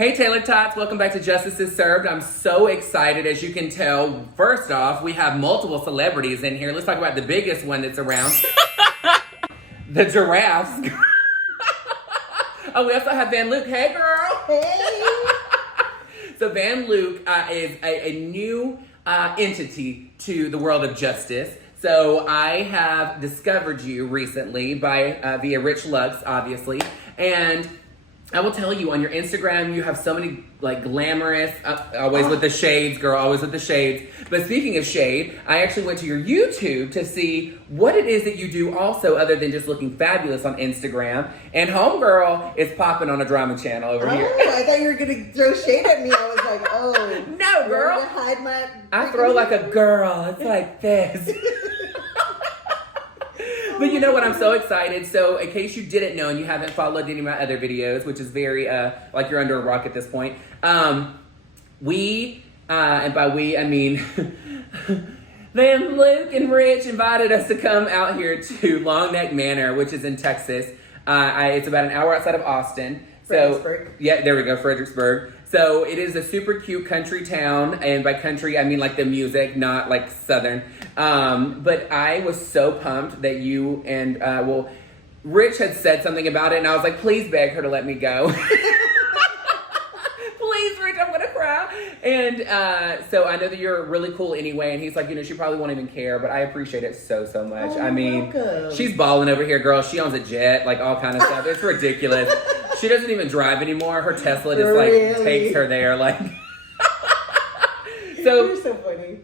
Hey Taylor-tots, welcome back to Justice is Served. I'm so excited. As you can tell, first off, we have multiple celebrities in here. Let's talk about the biggest one that's around. The giraffes. Oh, we also have Van Luke. Hey girl. Hey. So Van Luke is a new entity to the world of justice. So I have discovered you recently via Rich Lux, obviously, and I will tell you, on your Instagram, you have so many, like, glamorous, always with the shades, girl, always with the shades. But speaking of shade, I actually went to your YouTube to see what it is that you do also, other than just looking fabulous on Instagram. And homegirl is popping on a drama channel over here. Oh, I thought you were going to throw shade at me. I was like, oh. No, girl. Hide my I throw like a girl. It's like this. But you know what? I'm so excited. So in case you didn't know and you haven't followed any of my other videos, which is very, like you're under a rock at this point, we, and by we, I mean, Van Luke and Rich invited us to come out here to Longneck Manor, which is in Texas. It's about an hour outside of Austin. Fredericksburg. Yeah, there we go, Fredericksburg. So it is a super cute country town, and by country I mean like the music, not like Southern. But I was so pumped that you and Rich had said something about it, and I was like, please beg her to let me go. Please, Rich, I'm gonna cry. And so I know that you're really cool anyway, and he's like, she probably won't even care, but I appreciate it so much. Oh, I mean, welcome. She's balling over here, girl. She owns a jet, like all kind of stuff. It's ridiculous. She doesn't even drive anymore. Her Tesla just like takes her there, like. So you're so funny.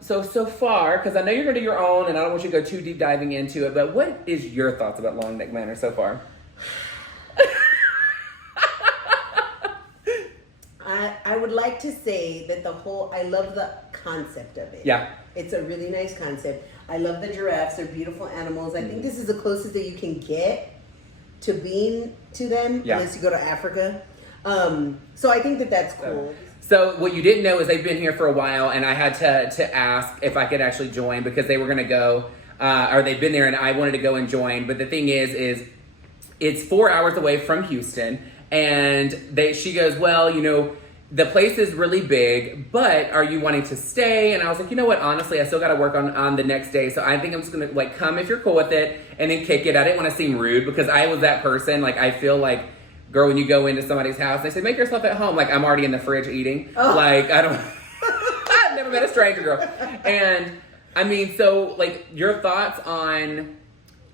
So far, because I know you're gonna do your own, and I don't want you to go too deep diving into it. But what is your thoughts about Longneck Manor so far? I would like to say that I love the concept of it. Yeah. It's a really nice concept. I love the giraffes. They're beautiful animals. I think this is the closest that you can get to being to them, unless you go to Africa. So I think that that's cool. So what you didn't know is they've been here for a while, and I had to ask if I could actually join because they were going to go, or they've been there, and I wanted to go and join. But the thing is it's 4 hours away from Houston, and she goes, well, the place is really big, but are you wanting to stay? And I was like, you know what? Honestly, I still got to work on the next day. So I think I'm just going to like come if you're cool with it and then kick it. I didn't want to seem rude because I was that person. Like, I feel like, girl, when you go into somebody's house, they say, make yourself at home. Like, I'm already in the fridge eating. Oh. Like, I've never met a stranger, girl. And I mean, so like your thoughts on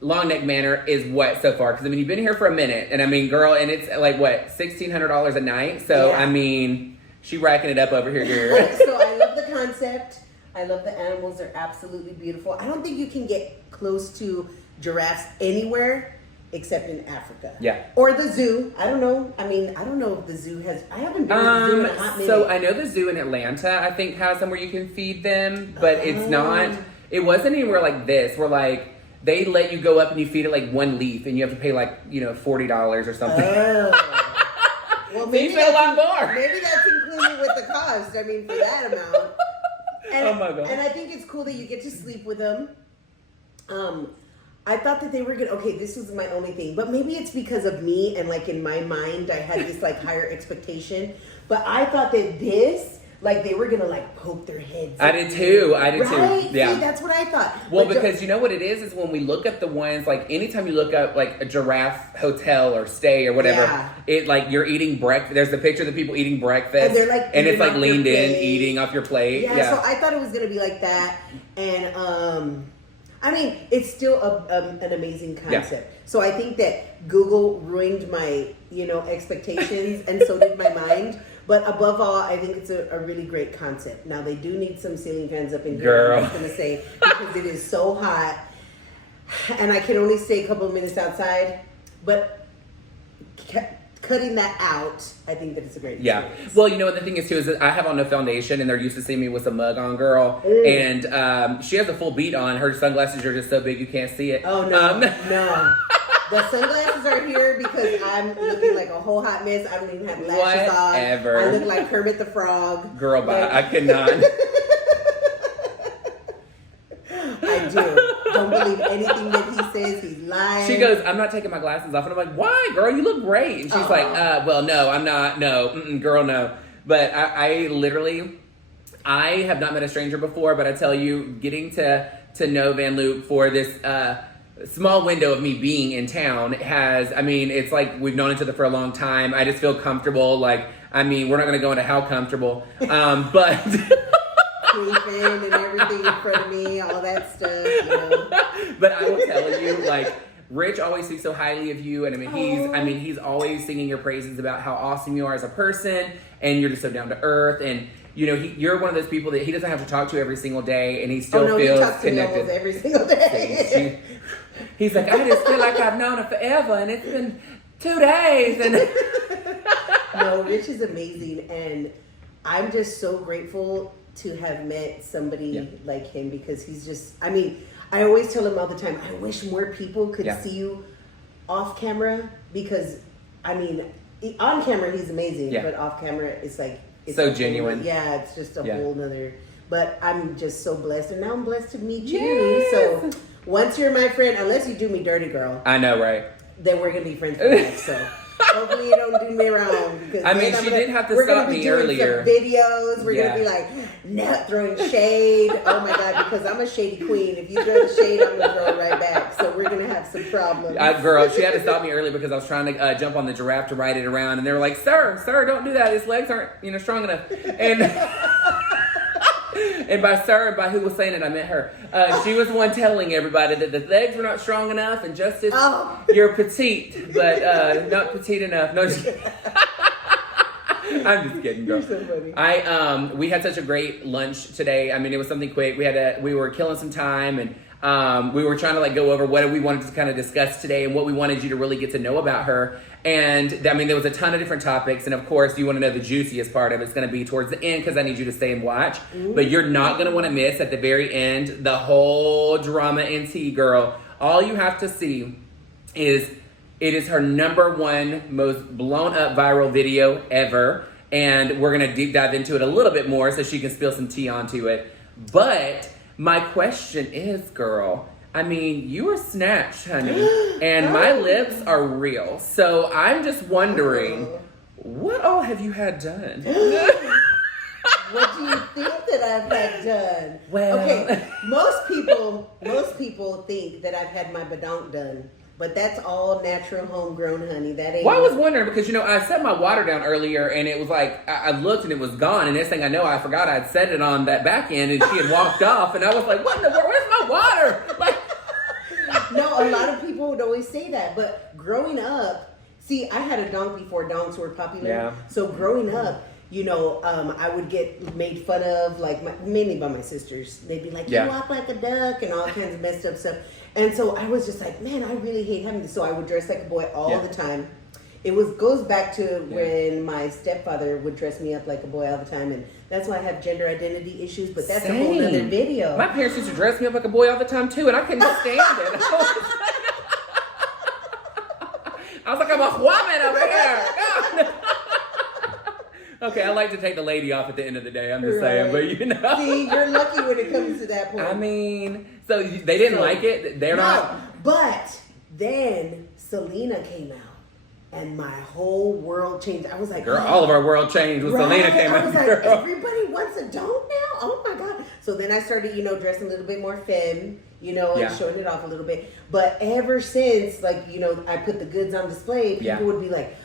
Longneck Manor is what so far? Because I mean, you've been here for a minute, and I mean, girl, and it's like what, $1,600 a night. So I mean, she racking it up over here, girl. So I love the concept. I love the animals. They're absolutely beautiful. I don't think you can get close to giraffes anywhere except in Africa. Yeah. Or the zoo. I don't know. I mean, I don't know if the zoo has. I haven't been to the zoo in a hot minute. So I know the zoo in Atlanta, I think, has somewhere you can feed them, but it's not. It wasn't anywhere like this, where like they let you go up and you feed it like one leaf, and you have to pay like $40 or something. Oh. Well, maybe a lot more. Maybe that's included with the cost. I mean, for that amount. And, oh my God. And I think it's cool that you get to sleep with them. I thought that they were gonna. Okay, this was my only thing, but maybe it's because of me and like in my mind I had this like higher expectation. But I thought that like they were gonna like poke their heads. I did too. Right? Yeah. See, that's what I thought. Well, because you know what it is when we look up the ones, like anytime you look up like a giraffe hotel or stay or whatever, it like you're eating breakfast. There's the picture of the people eating breakfast, and they're like, and it's like leaned in, eating off your plate. Yeah. So I thought it was gonna be like that, and I mean, it's still an amazing concept. Yeah. So I think that Google ruined my, expectations, and so did my mind. But above all, I think it's a really great concept. Now, they do need some ceiling fans up in here, girl. I'm just going to say, because it is so hot, and I can only stay a couple of minutes outside. But cutting that out, I think that it's a great experience. Well, the thing is, too, is that I have on no foundation, and they're used to seeing me with a mug on, girl. And she has a full beat on. Her sunglasses are just so big you can't see it. Oh, no, no. The sunglasses are here because I'm looking like a whole hot mess. I don't even have lashes Whatever. on. I look like Kermit the Frog. Girl, bye. I cannot. I do. Don't believe anything that he says. He's lying. She goes, I'm not taking my glasses off. And I'm like, why, girl? You look great. And she's like, well, no, I'm not. No, girl, no. But I literally, I have not met a stranger before, but I tell you, getting to know Van Loop for this small window of me being in town has, I mean, it's like we've known each other for a long time. I just feel comfortable. Like, I mean, we're not going to go into how comfortable, but... Sleeping and everything in front of me, all that stuff, you know. But I will tell you, like, Rich always speaks so highly of you, and he's always singing your praises about how awesome you are as a person, and you're just so down to earth, and you know, you're one of those people that he doesn't have to talk to every single day, and he still feels he talks connected. To me almost every single day. He's like, I just feel like I've known her forever, and it's been 2 days, and no, Rich is amazing, and I'm just so grateful to have met somebody like him, because he's just, I mean, I always tell him all the time, I wish more people could see you off camera, because, I mean, on camera he's amazing, but off camera it's like, it's so genuine. Yeah, it's just a whole nother, but I'm just so blessed, and now I'm blessed to meet you. Yes. So once you're my friend, unless you do me dirty, girl. I know, right? Then we're going to be friends for life, so... Hopefully you don't do me wrong, because I mean, she did have to stop me earlier. Some videos, we're gonna be like, throwing shade. Oh my god, because I'm a shady queen. If you throw the shade, I'm gonna throw it right back. So we're gonna have some problems. Girl, she had to stop me early because I was trying to jump on the giraffe to ride it around, and they were like, "Sir, don't do that. His legs aren't, strong enough." And and by sir, by who was saying it, I meant her. She was the one telling everybody that the legs were not strong enough, and Justice, you're petite, but not petite enough. No, I'm just kidding, girl. You're so funny. We had such a great lunch today. I mean, it was something quick. We were killing some time, and we were trying to like go over what we wanted to kind of discuss today and what we wanted you to really get to know about her. And I mean, there was a ton of different topics, and of course, you want to know the juiciest part of it's going to be towards the end, because I need you to stay and watch. But you're not going to want to miss at the very end the whole drama and tea, girl. All you have to see is it is her #1 most blown up viral video ever, and we're going to deep dive into it a little bit more so she can spill some tea onto it. But my question is, girl, I mean, you were snatched, honey, and my lips are real. So I'm just wondering, what all have you had done? What do you think that I've had done? Well, okay, most people think that I've had my badonk done. But that's all natural, homegrown, honey. That ain't. Well, I was wondering because, I set my water down earlier and it was like, I looked and it was gone. And next thing I know, I forgot I'd set it on that back end and she had walked off. And I was like, what in the world? Where's my water? Like, no, a lot of people would always say that. But growing up, see, I had a donk before donks were popular. Yeah. So growing up, I would get made fun of, like, mainly by my sisters. They'd be like, you walk like a duck and all kinds of messed up stuff. And so I was just like, man, I really hate having this. So I would dress like a boy all the time. It goes back to when my stepfather would dress me up like a boy all the time. And that's why I have gender identity issues. But that's a whole other video. My parents used to dress me up like a boy all the time, too. And I couldn't stand it. I was like, I'm a woman over here. God. Okay, I like to take the lady off at the end of the day. I'm just saying, but See, you're lucky when it comes to that point. I mean, so they didn't like it? They're not? But then Selena came out and my whole world changed. I was like, girl, all of our world changed when Selena came out. I was like, everybody wants a donk now? Oh my God. So then I started, dressing a little bit more femme, and showing it off a little bit. But ever since, like, I put the goods on display, people would be like,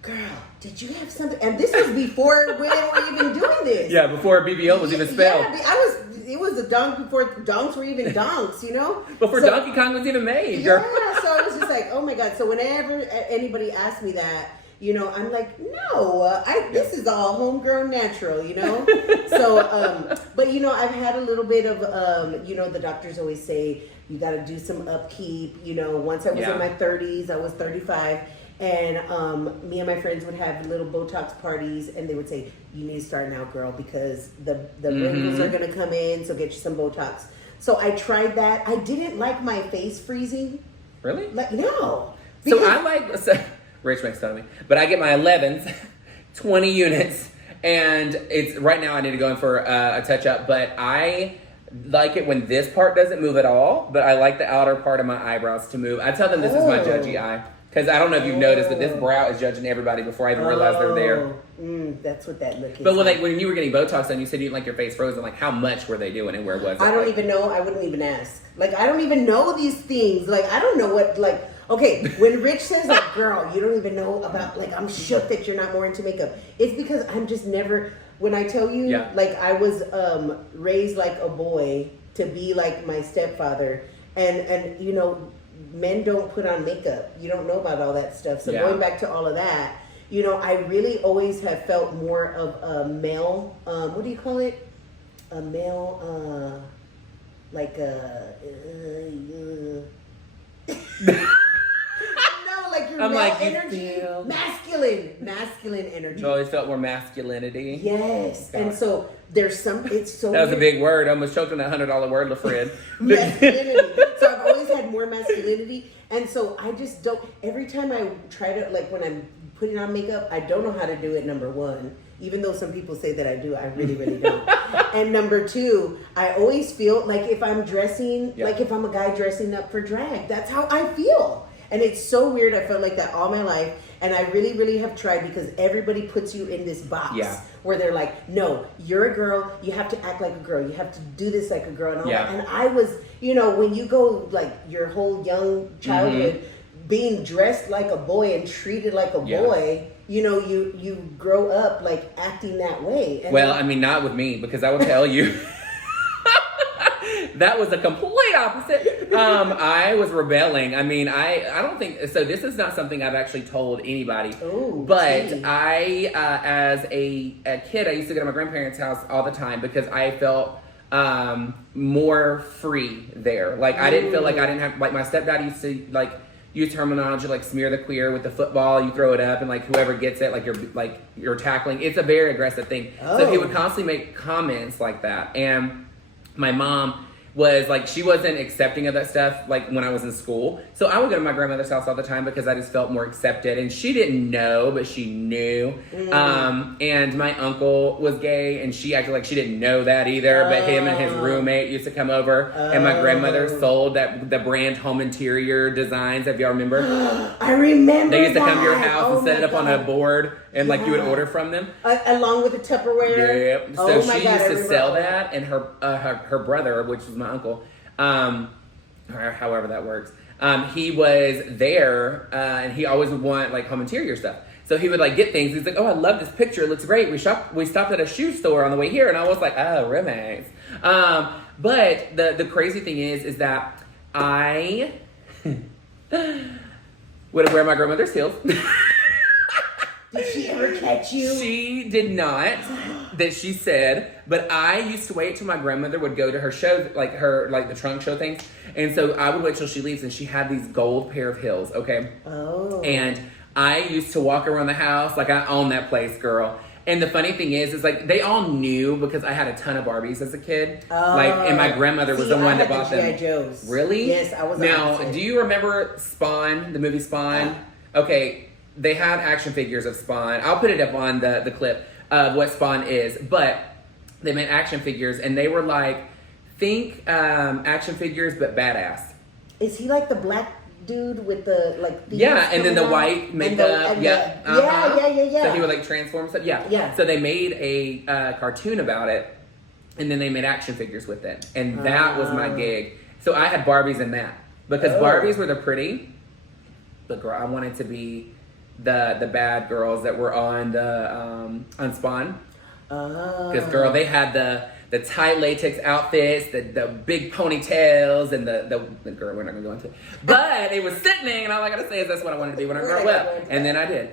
girl, did you have something? And this was before we were even doing this. Yeah, before BBL was even spelled. Yeah, it was a donk before donks were even donks, Before Donkey Kong was even made, girl. Yeah, so I was just like, oh my God. So whenever anybody asks me that, I'm like, no, this is all homegrown natural, So, but I've had a little bit of, the doctors always say, you got to do some upkeep. Once I was in my 30s, I was 35. And me and my friends would have little Botox parties, and they would say, you need to start now, girl, because the wrinkles are going to come in, so get you some Botox. So I tried that. I didn't like my face freezing. Really? No. So I like, Rich makes fun of me, but I get my 11s, 20 units, and it's right now I need to go in for a touch-up, but like it when this part doesn't move at all, but I like the outer part of my eyebrows to move. I tell them this is my judgy eye. Because I don't know if you've noticed, but this brow is judging everybody before I even realize they're there. That's what that look is. But when you were getting Botox done, you said you didn't like your face frozen. Like, how much were they doing and where was it? I don't even know. I wouldn't even ask. Like, I don't even know these things. Like, I don't know what, like, okay, when Rich says, like, girl, you don't even know about, like, I'm shook that you're not more into makeup. It's because I'm just never, when I tell you, like, I was raised like a boy to be like my stepfather. And you know, men don't put on makeup. You don't know about all that stuff. So going back to all of that, you know, I really always have felt more of a male, what do you call it? A male, like a, no, like your male energy. Masculine energy. You always felt more masculinity. Yes. And so there's some, it's so that was a big word. I almost choked on that $100 word, LaFred. Masculinity. So I've always had more masculinity. And so I just don't, every time I try to, like when I'm putting on makeup, I don't know how to do it, number one. Even though some people say that I do, I really, really don't. And number two, I always feel like if I'm dressing, like if I'm a guy dressing up for drag, that's how I feel. And it's so weird. I felt like that all my life. And I really, really have tried because everybody puts you in this box where they're like, no, you're a girl. You have to act like a girl. You have to do this like a girl. And all that. And I was, you know, when you go like your whole young childhood being dressed like a boy and treated like a boy, you know, you grow up like acting that way. And well, I mean, not with me, because I will tell you. That was a complete opposite. I was rebelling. I mean, I don't think so. This is not something I've actually told anybody. Ooh, but I, as a kid, I used to go to my grandparents' house all the time because I felt more free there. Like I didn't feel like I didn't have, like my stepdad used to like use terminology like smear the queer with the football. You throw it up and like whoever gets it, like you're tackling. It's a very aggressive thing. So he would constantly make comments like that, and my mom was like, she wasn't accepting of that stuff like when I was in school. So I would go to my grandmother's house all the time because I just felt more accepted. And she didn't know, but she knew. And my uncle was gay and she acted like she didn't know that either. But him and his roommate used to come over. And my grandmother sold the brand Home Interior Designs, if y'all remember. I remember they used to come to your house and set it up on a board and like you would order from them. Along with the Tupperware. Yep. So she used to sell that, and her brother, which was my uncle, or however that works, he was there, and he always would want like home interior stuff. So he would like get things. He's like, "Oh, I love this picture. It looks great. We stopped at a shoe store on the way here," and I was like, "Oh, romance." But the crazy thing is that I would wear my grandmother's heels. Did she ever catch you? She did not, that she said, but I used to wait till my grandmother would go to her show, like the trunk show things. And so I would wait till she leaves and she had these gold pair of heels, okay? Oh. And I used to walk around the house like I own that place, girl. And the funny thing is like they all knew because I had a ton of Barbies as a kid. And my grandmother was the one that bought them. G.I. Joes. Really? Yes, I was. Now, do you remember Spawn, the movie Spawn? Okay. They had action figures of Spawn. I'll put it up on the clip of what Spawn is. But they made action figures, and they were like, think action figures, but badass. Is he like the black dude with the like? Yeah, and then the white makeup. Yeah. So he would like transform stuff. Yeah. So they made a cartoon about it, and then they made action figures with it, and that was my gig. So I had Barbies in that because Barbies were the pretty, but girl, I wanted to be the bad girls that were on the on Spawn. Because girl, they had the tight latex outfits, the big ponytails, and the girl, we're not gonna go into it. But it was sickening, and all I gotta say is that's what I wanted to be when I grew up. And then I did.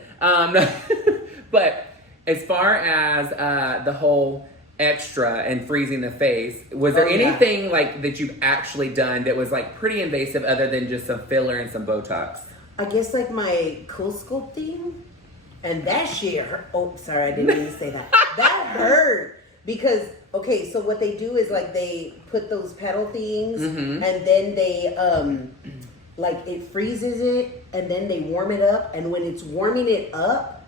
But as far as the whole extra and freezing the face, was there anything like that you've actually done that was like pretty invasive other than just some filler and some Botox? I guess like my cool sculpting, and that shit hurt. Oh, sorry, I didn't mean to say that. That hurt because so what they do is like they put those pedal things, and then they like it freezes it, and then they warm it up, and when it's warming it up,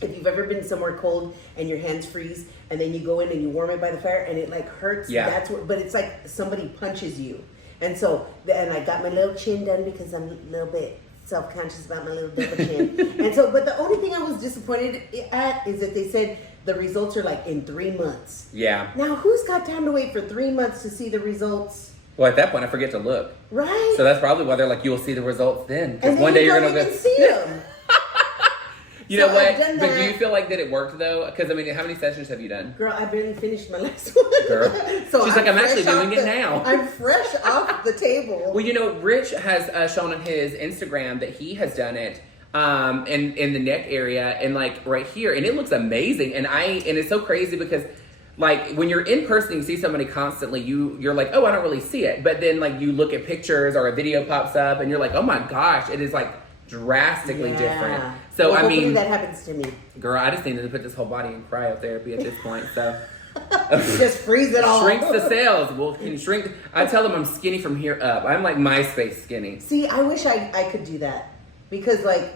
if you've ever been somewhere cold and your hands freeze and then you go in and you warm it by the fire and it like hurts. Yeah. That's what, but it's like somebody punches you. And so, and I got my little chin done because I'm a little bit self-conscious about my little double chin. And so, but the only thing I was disappointed at is that they said the results are like in 3 months. Yeah. Now, who's got time to wait for 3 months to see the results? Well, at that point, I forget to look. Right. So that's probably why they're like, you'll see the results then. Because And then one day you you're don't going to even go. see them. You So know what? I've done But do that. you feel like that it worked though? Because I mean, how many sessions have you done? Girl, I barely finished my last one. Girl. So She's like, I'm actually fresh doing off it now. I'm fresh off the table. Well, you know, Rich has shown on his Instagram that he has done it in the neck area and like right here, and it looks amazing. And it's so crazy because like when you're in person, you see somebody constantly, you're like, oh, I don't really see it. But then like you look at pictures or a video pops up, and you're like, oh my gosh, it is like drastically different. So well, I hopefully mean, that happens to me. girl, I just needed to put this whole body in cryotherapy at this point. So. Just freeze it all. Shrinks the cells. Well, can shrink. I tell them I'm skinny from here up. I'm like MySpace skinny. See, I wish I could do that. Because, like,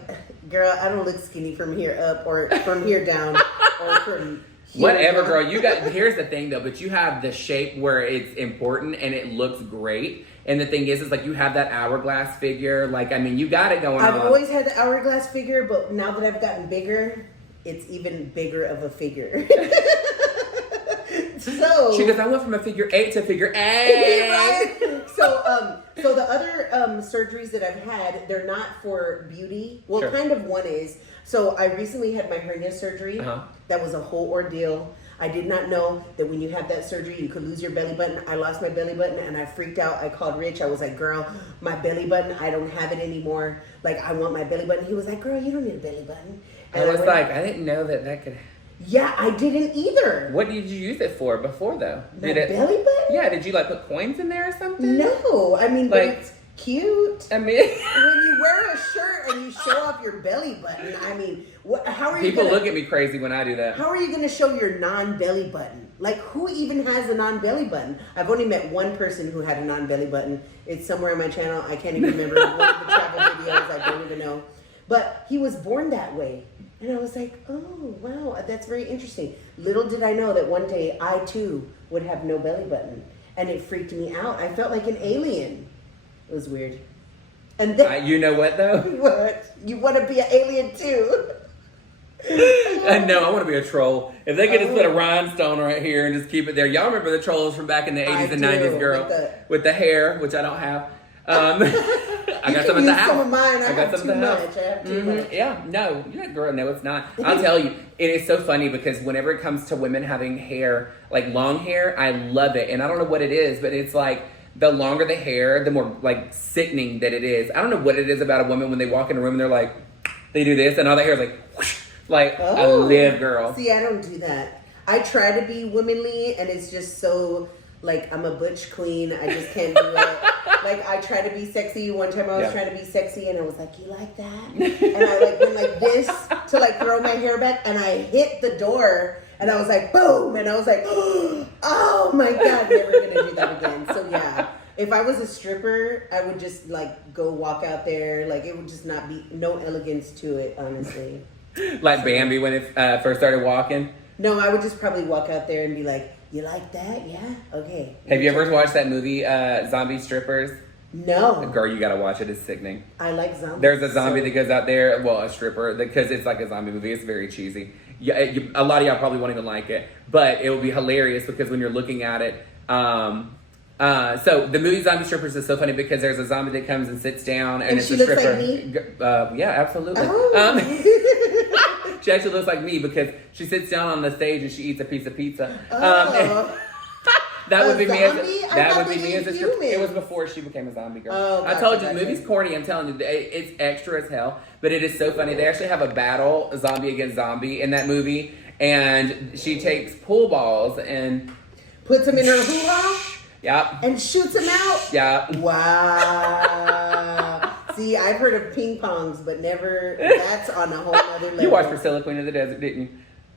girl, I don't look skinny from here up or from here down or from here Whatever, down. girl. You got. Here's the thing, though. But you have the shape where it's important and it looks great. And the thing is like you have that hourglass figure. Like, I mean, you got it going on. I've always had the hourglass figure, but now that I've gotten bigger, it's even bigger of a figure. So she goes, I went from a figure 8 to figure 8. Right? So the other surgeries that I've had, they're not for beauty. Well, Sure. kind of one is. So I recently had my hernia surgery. Uh-huh. That was a whole ordeal. I did not know that when you have that surgery, you could lose your belly button. I lost my belly button and I freaked out. I called Rich. I was like, girl, my belly button, I don't have it anymore. Like, I want my belly button. He was like, girl, you don't need a belly button. And I was went, like, I didn't know that could. yeah, I didn't either. What did you use it for before, though? My belly button? Yeah, did you like put coins in there or something? No, I mean, Like- but it's cute. I mean, When you wear a shirt and you show off your belly button, I mean, how are you people gonna, look at me crazy when I do that. How are you going to show your non-belly button? Like, who even has a non-belly button? I've only met one person who had a non-belly button. It's somewhere on my channel. I can't even remember. One of the travel videos, I don't even know. But he was born that way. And I was like, oh, wow, that's very interesting. Little did I know that one day I, too, would have no belly button. And it freaked me out. I felt like an alien. It was weird. And then, You know what, though? what? You want to be an alien, too? No, I want to be a troll. If they could just put a rhinestone right here and just keep it there. Y'all remember the trolls from back in the 80s and do, 90s, girl? With the hair, which I don't have. I got some at the house. Some of mine. I got have some too at the house. much. I have too much. Yeah, no, you're not, girl. No, it's not. I'll tell you, it is so funny because whenever it comes to women having hair, like long hair, I love it. And I don't know what it is, but it's like the longer the hair, the more like sickening that it is. I don't know what it is about a woman when they walk in a room and they're like, they do this and all that hair is like, whoosh, like I live, girl. See, I don't do that. I try to be womanly, and it's just so like I'm a butch queen. I just can't do it. Like I try to be sexy. One time I was trying to be sexy, and I was like, "You like that?" And I like went like this to like throw my hair back, and I hit the door, and I was like, "Boom!" And I was like, "Oh my god, never gonna do that again." So yeah. If I was a stripper, I would just like go walk out there. Like it would just not be no elegance to it, honestly. Like Bambi when it first started walking. No, I would just probably walk out there and be like, "You like that? Yeah, okay." Have you ever watched that movie, Zombie Strippers? No. Girl, you gotta watch it. It's sickening. I like zombies. There's a zombie that goes out there, well, a stripper, because it's like a zombie movie. It's very cheesy. Yeah, a lot of y'all probably won't even like it, but it will be hilarious because when you're looking at it, so the movie Zombie Strippers is so funny because there's a zombie that comes and sits down and it's she a looks stripper. like me? Yeah, absolutely. Oh. She actually looks like me because she sits down on the stage and she eats a piece of pizza. Oh. That would A be me as zombie? I that thought would be they me as a ate stripper. It was humans. before she became a zombie girl. Oh, I gotcha, told you the gotcha. movie's corny. I'm telling you, it's extra as hell, but it is so funny. They actually have a battle, zombie against zombie, in that movie, and she takes pool balls and Puts them in her hoo-ha yeah, and shoots them out. yeah. Wow. See, I've heard of ping pongs, but never. That's on a whole other level. You watched Priscilla, Queen of the Desert, didn't you?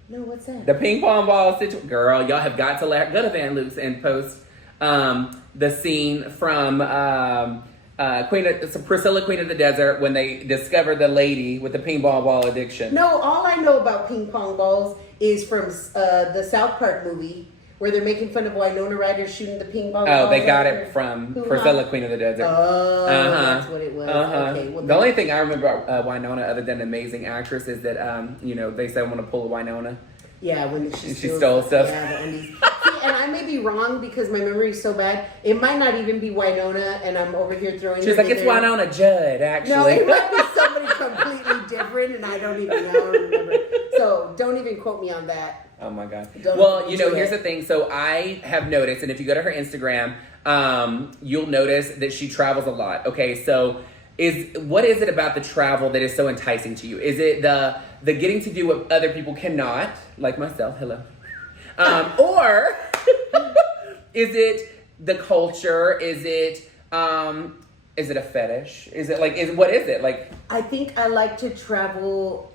No, what's that? The ping pong ball situation. Girl, y'all have got to go to Van Luke's and post the scene from it's Priscilla, Queen of the Desert, when they discover the lady with the ping pong ball addiction. No, all I know about ping pong balls is from the South Park movie where they're making fun of Winona Ryder shooting the ping pong balls. Oh, they got it from Priscilla, Queen of the Desert. Oh, that's what it was. Okay, well, the only thing I remember about Winona, other than amazing actress, is that they said want to pull a Winona. Yeah, when she stole stuff. Yeah, the undies. See, and I may be wrong because my memory is so bad. It might not even be Winona, and I'm over here throwing. She's like, it's Winona Judd, actually. No, it might be somebody completely different, and I don't even remember. So don't even quote me on that. Oh my God. Well, Here's the thing. So I have noticed, and if you go to her Instagram, you'll notice that she travels a lot. Okay, so what is it about the travel that is so enticing to you? Is it the getting to do what other people cannot, like myself? Hello. Or is it the culture? Is it a fetish? What is it like? I think I like to travel.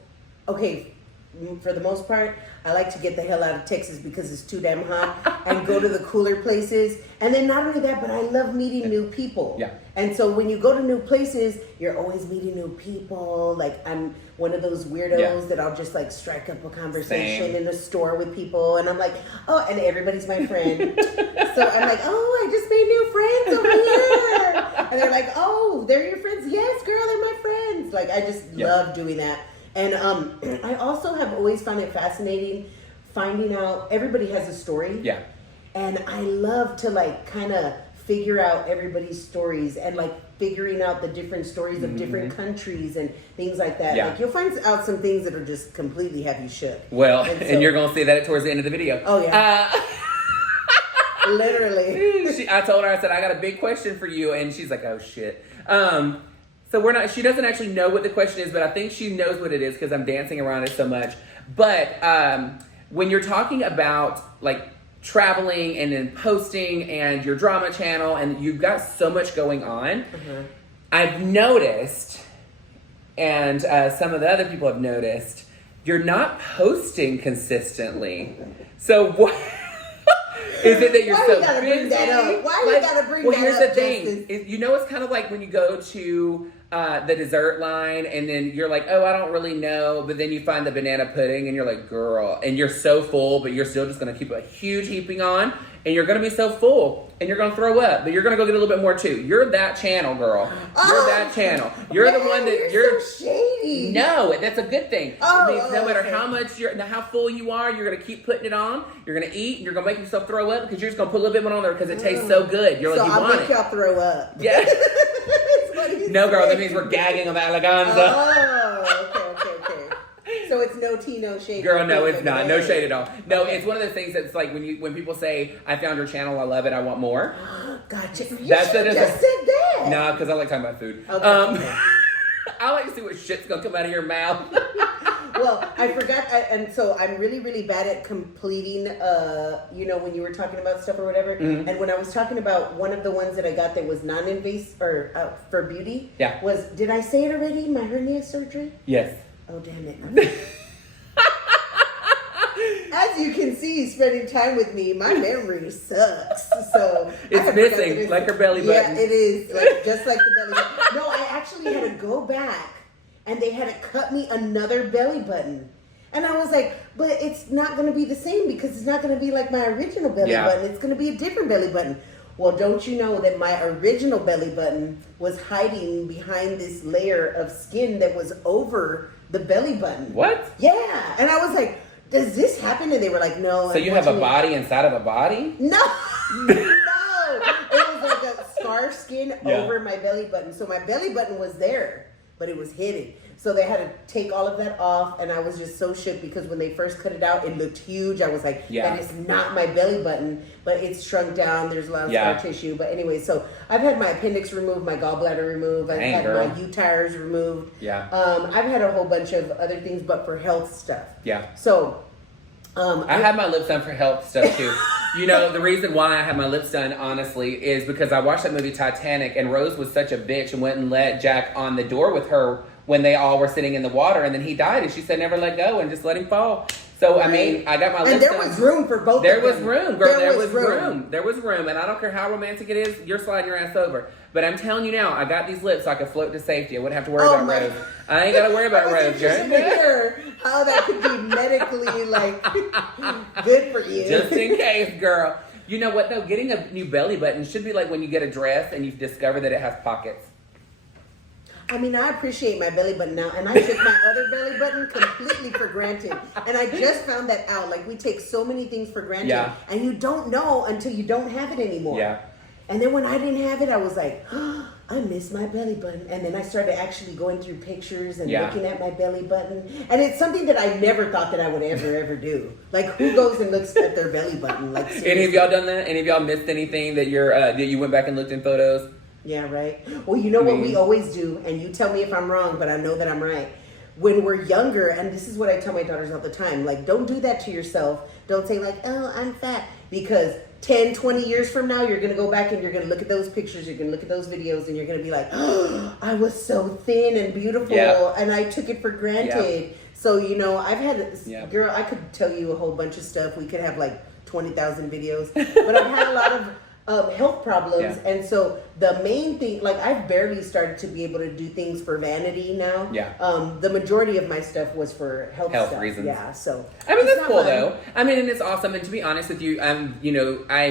Okay, for the most part, I like to get the hell out of Texas because it's too damn hot and go to the cooler places. And then not only that, but I love meeting new people. Yeah. And so when you go to new places, you're always meeting new people. Like I'm one of those weirdos that I'll just like strike up a conversation in a store with people. And I'm like, oh, and everybody's my friend. So I'm like, oh, I just made new friends over here. And they're like, oh, they're your friends? Yes, girl, they're my friends. Like I just love doing that. And I also have always found it fascinating finding out everybody has a story. Yeah. And I love to like kind of figure out everybody's stories and like figuring out the different stories of different countries and things like that. Yeah. Like you'll find out some things that are just completely have you shook. Well, and you're going to see that towards the end of the video. Oh, yeah. Literally. I told her, I said, I got a big question for you. And she's like, oh, shit. So she doesn't actually know what the question is, but I think she knows what it is because I'm dancing around it so much. But when you're talking about like traveling and then posting and your drama channel and you've got so much going on, I've noticed, and some of the other people have noticed, you're not posting consistently. So what... Is it that you're so busy? Bring that up? Why you gotta bring that up? Well, here's the thing. It's kind of like when you go to the dessert line and then you're like, oh, I don't really know. But then you find the banana pudding and you're like, girl. And you're so full, but you're still just going to keep a huge heaping on. And you're going to be so full. And you're going to throw up. But you're going to go get a little bit more too. You're that channel, girl. You're that channel. You're the one that you're so shady. No, that's a good thing. It means no matter how much how full you are, you're going to keep putting it on. You're going to eat. And you're going to make yourself throw up because you're just going to put a little bit more on there because it tastes so good. You're like, you want it. So I'll make y'all throw up. Yeah. No, girl, that means we're gagging on the eleganza. Oh, okay. So it's no tea, no shade. Girl, no, it's not. No shade at all. No, it's one of those things that's like when people say, I found your channel, I love it, I want more. Gotcha. You just said that. Nah, because I like talking about food. Okay. I like to see what shit's going to come out of your mouth. Well, I forgot, and so I'm really, really bad at completing, when you were talking about stuff or whatever, and when I was talking about one of the ones that I got that was non-invasive, or for beauty, did I say it already, my hernia surgery? Yes. Oh, damn it. As you can see, spending time with me, my memory sucks. So it's missing, like her belly button. Yeah, it is, just like the belly button. No, I actually had to go back. And they had to cut me another belly button. And I was like, but it's not going to be the same because it's not going to be like my original belly button. It's going to be a different belly button. Well, don't you know that my original belly button was hiding behind this layer of skin that was over the belly button. What? Yeah. And I was like, does this happen? And they were like, no. So you have a body inside of a body? No. No. It was like a scarf skin over my belly button. So my belly button was there, but it was hidden. So they had to take all of that off, and I was just so shook because when they first cut it out, it looked huge. I was like, that is not my belly button, but it's shrunk down. There's a lot of scar tissue. But anyway, so I've had my appendix removed, my gallbladder removed. I've had my U-tires removed. Yeah. I've had a whole bunch of other things, but for health stuff. Yeah. So I had my lips done for health stuff too. The reason why I had my lips done, honestly, is because I watched that movie Titanic, and Rose was such a bitch and went and let Jack on the door with her when they all were sitting in the water, and then he died, and she said never let go and just let him fall. So, I mean, I got my lips and there done. was room for both There of was them. room, girl. There was room. There was room. And I don't care how romantic it is, you're sliding your ass over. But I'm telling you now, I got these lips so I could float to safety. I wouldn't have to worry about Rose. I ain't got to worry about Rose, girl. Hear how that could be medically, like, good for you. Just in case, girl. You know what, though? Getting a new belly button should be like when you get a dress and you discover that it has pockets. I mean, I appreciate my belly button now, and I took my other belly button completely for granted. And I just found that out. Like, we take so many things for granted, and you don't know until you don't have it anymore. Yeah. And then when I didn't have it, I was like, oh, I miss my belly button. And then I started actually going through pictures and looking at my belly button. And it's something that I never thought that I would ever do. Like, who goes and looks at their belly button? Like, seriously. Any of y'all done that? Any of y'all missed anything that that you went back and looked in photos? Yeah, right. Well, you know what we always do, and you tell me if I'm wrong, but I know that I'm right. When we're younger, and this is what I tell my daughters all the time, like, don't do that to yourself. Don't say, like, oh, I'm fat. Because 10, 20 years from now, you're going to go back and you're going to look at those pictures, you're going to look at those videos, and you're going to be like, oh, I was so thin and beautiful, and I took it for granted. So, you know, I've had, girl, I could tell you a whole bunch of stuff. We could have, like, 20,000 videos. But I've had a lot of health problems, and so the main thing, like, I've barely started to be able to do things for vanity now. The majority of my stuff was for health stuff. Reasons. So I mean, that's cool though. I mean, and it's awesome. And to be honest with you, I'm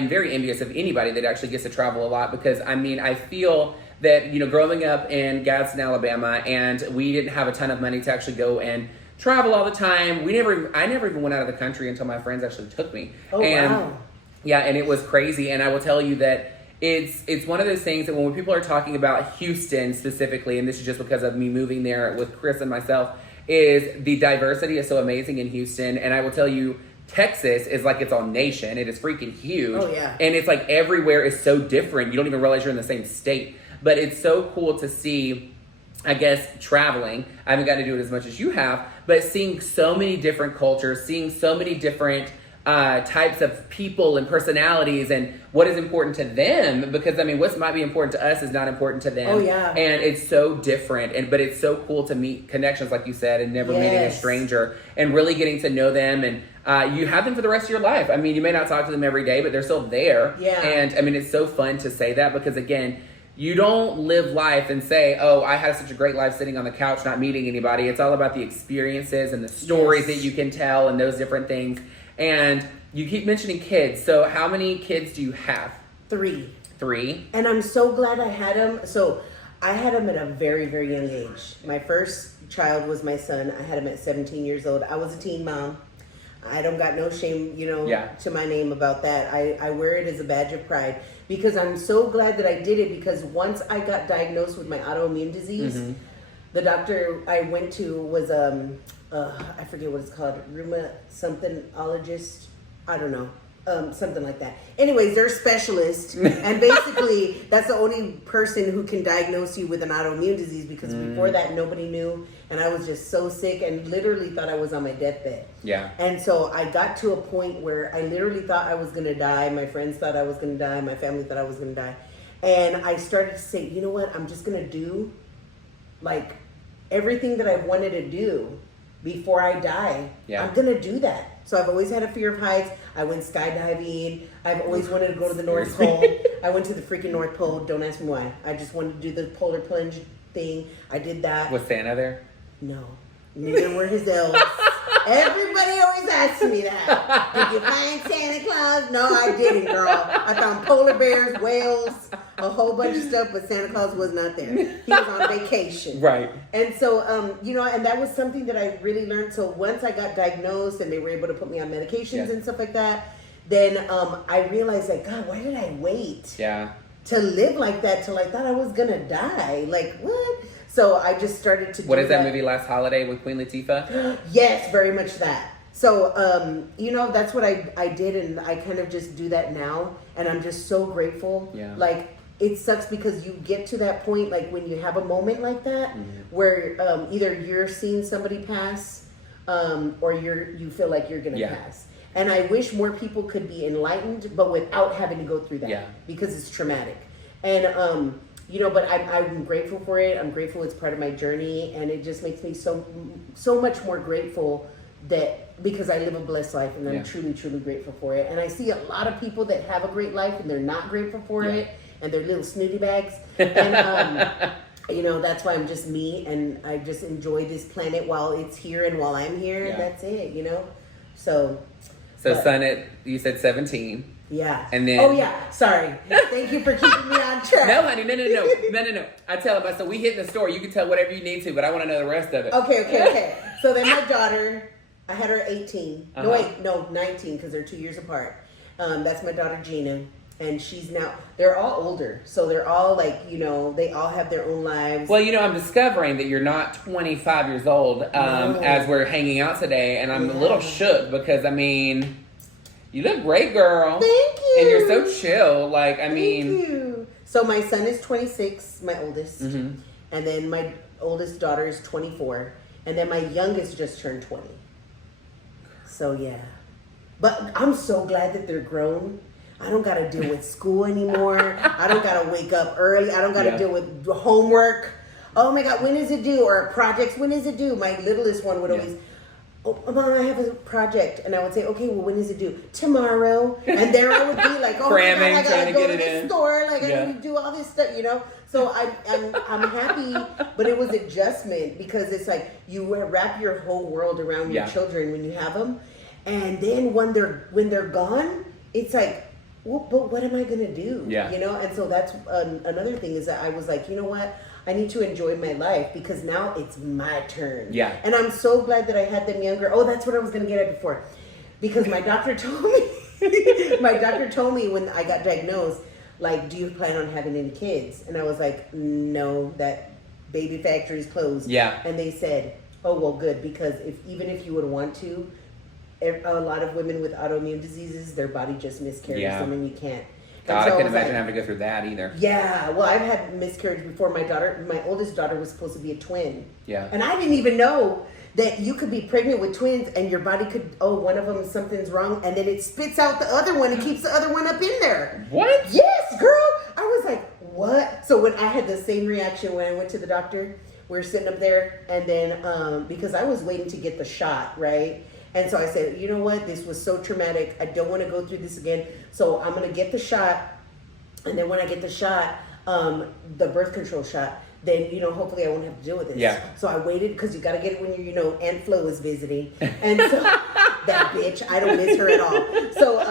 very envious of anybody that actually gets to travel a lot, because I mean, I feel that, you know, growing up in Gadsden, Alabama, and we didn't have a ton of money to actually go and travel all the time. I never even went out of the country until my friends actually took me. Wow. Yeah, and it was crazy. And I will tell you that it's one of those things that when people are talking about Houston specifically, and this is just because of me moving there with Chris and myself, is the diversity is so amazing in Houston. And I will tell you, Texas is like its own nation. It is freaking huge. Oh, yeah. And it's like everywhere is so different. You don't even realize you're in the same state. But it's so cool to see, I guess, traveling. I haven't got to do it as much as you have, but seeing so many different cultures, seeing so many different types of people and personalities and what is important to them, because I mean, what might be important to us is not important to them. Oh yeah. And it's so different, but it's so cool to meet connections, like you said, and never meeting a stranger and really getting to know them, and you have them for the rest of your life. I mean, you may not talk to them every day, but they're still there. Yeah. And I mean, it's so fun to say that, because again, you don't live life and say, oh, I had such a great life sitting on the couch not meeting anybody. It's all about the experiences and the stories that you can tell and those different things. And you keep mentioning kids. So how many kids do you have? 3. 3? And I'm so glad I had them. So I had them at a very, very young age. My first child was my son. I had him at 17 years old. I was a teen mom. I don't got no shame, to my name about that. I wear it as a badge of pride, because I'm so glad that I did it, because once I got diagnosed with my autoimmune disease, the doctor I went to was, I forget what it's called, somethingologist, I don't know, something like that. Anyways, they're a specialist, and basically that's the only person who can diagnose you with an autoimmune disease, because before that nobody knew, and I was just so sick and literally thought I was on my deathbed. Yeah. And so I got to a point where I literally thought I was going to die. My friends thought I was going to die. My family thought I was going to die. And I started to say, you know what? I'm just going to do like everything that I wanted to do before I die. Yeah. I'm going to do that. So I've always had a fear of heights. I went skydiving. I've always wanted to go to the North Pole. I went to the freaking North Pole. Don't ask me why. I just wanted to do the polar plunge thing. I did that. Was Santa there? No. Neither were his elves. Everybody always asks me that. Did you find Santa Claus? No, I didn't, girl. I found polar bears, whales, a whole bunch of stuff, but Santa Claus was not there. He was on vacation. Right. And so, and that was something that I really learned. So once I got diagnosed and they were able to put me on medications and stuff like that, then I realized, like, God, why did I wait? Yeah. To live like that till I thought I was going to die. Like, what? So I just started to do What is that movie, Last Holiday with Queen Latifah? Yes, very much that. So, that's what I did, and I kind of just do that now, and I'm just so grateful. Yeah. Like, it sucks because you get to that point, like, when you have a moment like that, where either you're seeing somebody pass, or you feel like you're going to pass. And I wish more people could be enlightened, but without having to go through that, because it's traumatic. And, but I'm grateful for it. I'm grateful it's part of my journey, and it just makes me so much more grateful that because I live a blessed life, and I'm truly, truly grateful for it. And I see a lot of people that have a great life and they're not grateful for it, and they're little snooty bags. And you know, that's why I'm just me, and I just enjoy this planet while it's here and while I'm here. And that's it, you know. So son, you said 17. Yeah. And then. Oh yeah. Sorry. Thank you for keeping me on track. No, honey. No. I tell him. So we hit in the store. You can tell whatever you need to, but I want to know the rest of it. Okay. So then my daughter, I had her at 18. No, 19, because they're 2 years apart. That's my daughter Gina, and she's now. They're all older, so they're all like, you know, they all have their own lives. Well, you know, I'm discovering that you're not 25 years old as we're hanging out today, and I'm a little shook because I mean. You look great, girl. Thank you. And you're so chill. Like, I mean. Thank you. So my son is 26, my oldest. And then my oldest daughter is 24. And then my youngest just turned 20. So, yeah. But I'm so glad that they're grown. I don't got to deal with school anymore. I don't got to wake up early. I don't got to deal with homework. Oh, my God, when is it due? Or projects, when is it due? My littlest one would always... Oh, Mom, I have a project. And I would say, okay, well, when is it due? Tomorrow. And there I would be like, oh, cramming, my God, I got to go to the store. Like, I need to do all this stuff, you know? So I'm happy, but it was adjustment because it's like you wrap your whole world around your children when you have them. And then when they're gone, it's like, well, but what am I going to do? Yeah. You know? And so that's another thing is that I was like, you know what? I need to enjoy my life because now it's my turn. Yeah. And I'm so glad that I had them younger. Oh, that's what I was going to get at before. Because my doctor told me, when I got diagnosed, like, do you plan on having any kids? And I was like, no, that baby factory is closed. Yeah. And they said, oh, well, good, because even if you would want to, a lot of women with autoimmune diseases, their body just miscarries them and you can't. God, I couldn't imagine having to go through that either. Yeah, well, I've had miscarriage before. My oldest daughter was supposed to be a twin. Yeah. And I didn't even know that you could be pregnant with twins and your body could, one of them, something's wrong, and then it spits out the other one and keeps the other one up in there. What? Yes, girl. I was like, what? So when I had the same reaction when I went to the doctor, we were sitting up there, and then, because I was waiting to get the shot, right? And so I said, you know what? This was so traumatic. I don't want to go through this again. So I'm going to get the shot. And then when I get the shot, the birth control shot, then, you know, hopefully I won't have to deal with this. Yeah. So I waited because you got to get it when you know, Aunt Flo is visiting. And so that bitch, I don't miss her at all. So,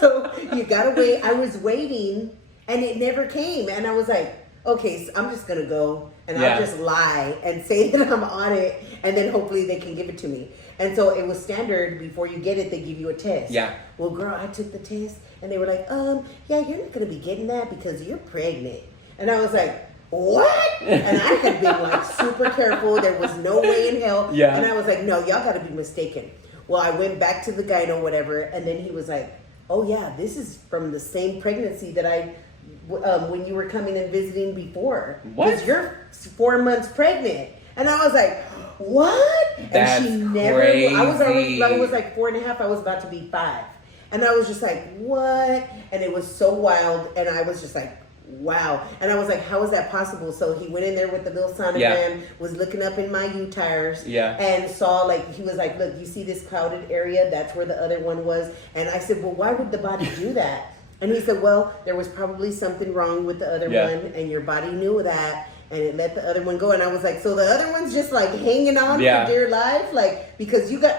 so you got to wait. I was waiting and it never came. And I was like, okay, so I'm just going to go and I'll just lie and say that I'm on it. And then hopefully they can give it to me. And so it was standard. Before you get it, they give you a test. Yeah. Well, girl, I took the test and they were like, yeah, you're not going to be getting that because you're pregnant. And I was like, what? And I had been like super careful. There was no way in hell. Yeah. And I was like, no, y'all got to be mistaken. Well, I went back to the gyno, whatever. And then he was like, oh yeah, this is from the same pregnancy that I, when you were coming and visiting before. What? Because you're 4 months pregnant. And I was like, what? That's and she never, crazy. I was like 4.5. I was about to be 5. And I was just like, what? And it was so wild. And I was just like, wow. And I was like, how is that possible? So he went in there with the little sonogram, was looking up in my U-tires, and saw, like, he was like, look, you see this clouded area? That's where the other one was. And I said, well, why would the body do that? And he said, well, there was probably something wrong with the other one, and your body knew that, and it let the other one go. And I was like, so the other one's just, like, hanging on for dear life? Like, because you got...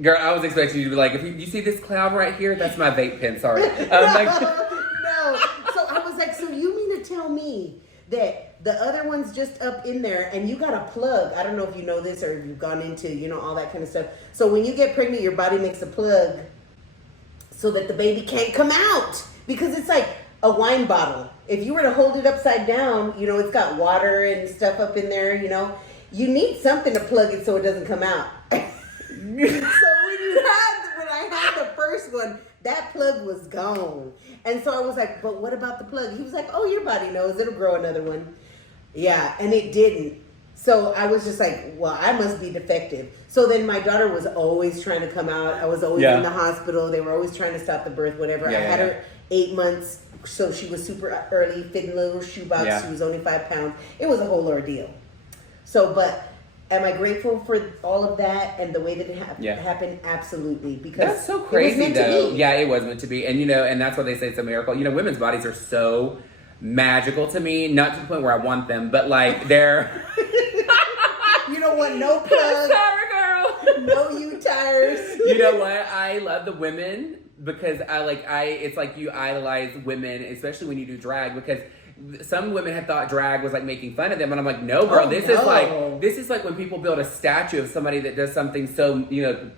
Girl, I was expecting you to be like, if you see this cloud right here, that's my vape pen, sorry. No. So I was like, so you mean to tell me that the other one's just up in there and you got a plug? I don't know if you know this or if you've gone into, you know, all that kind of stuff. So when you get pregnant, your body makes a plug so that the baby can't come out, because it's like a wine bottle. If you were to hold it upside down, you know, it's got water and stuff up in there, you know. You need something to plug it so it doesn't come out. So when I had the first one, that plug was gone. And so I was like, but what about the plug? He was like, oh, your body knows. It'll grow another one. Yeah, and it didn't. So I was just like, well, I must be defective. So then my daughter was always trying to come out. I was always in the hospital. They were always trying to stop the birth, whatever. I had her 8 months, so she was super early, fit in a little shoebox. She was only 5 pounds. It was a whole ordeal. So, but Am I grateful for all of that and the way that it happened? Absolutely. Because that's so crazy, it was meant though. to be. Yeah, it was meant to be. And, and that's why they say it's a miracle. Women's bodies are so magical to me. Not to the point where I want them, but, like, they're... You don't want no plugs. Sorry, girl. No U-tires. You know what? I love the women because it's like you idolize women, especially when you do drag, because... Some women have thought drag was like making fun of them, and I'm like, no, girl. This is like when people build a statue of somebody that does something so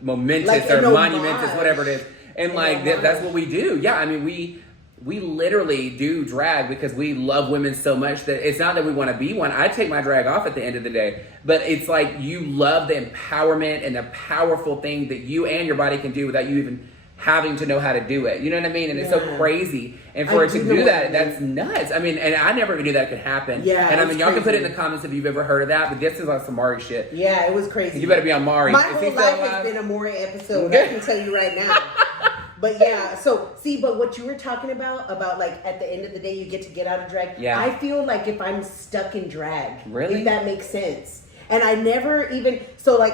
momentous like or monumentous, whatever it is, and that's what we do. Yeah, I mean we literally do drag because we love women so much that it's not that we want to be one. I take my drag off at the end of the day, but it's like you love the empowerment and the powerful thing that you and your body can do without you even having to know how to do it. You know what I mean? And it's so crazy. And for it to do that, that's nuts. I mean, and I never even knew that could happen. Yeah. And I mean, y'all can put it in the comments if you've ever heard of that, but this is like some Maury shit. Yeah, it was crazy. You better be on Maury. My whole life has been a Maury episode. I can tell you right now. But yeah, so see, but what you were talking about like at the end of the day, you get out of drag. Yeah. I feel like if I'm stuck in drag, really, if that makes sense. And I never even, so I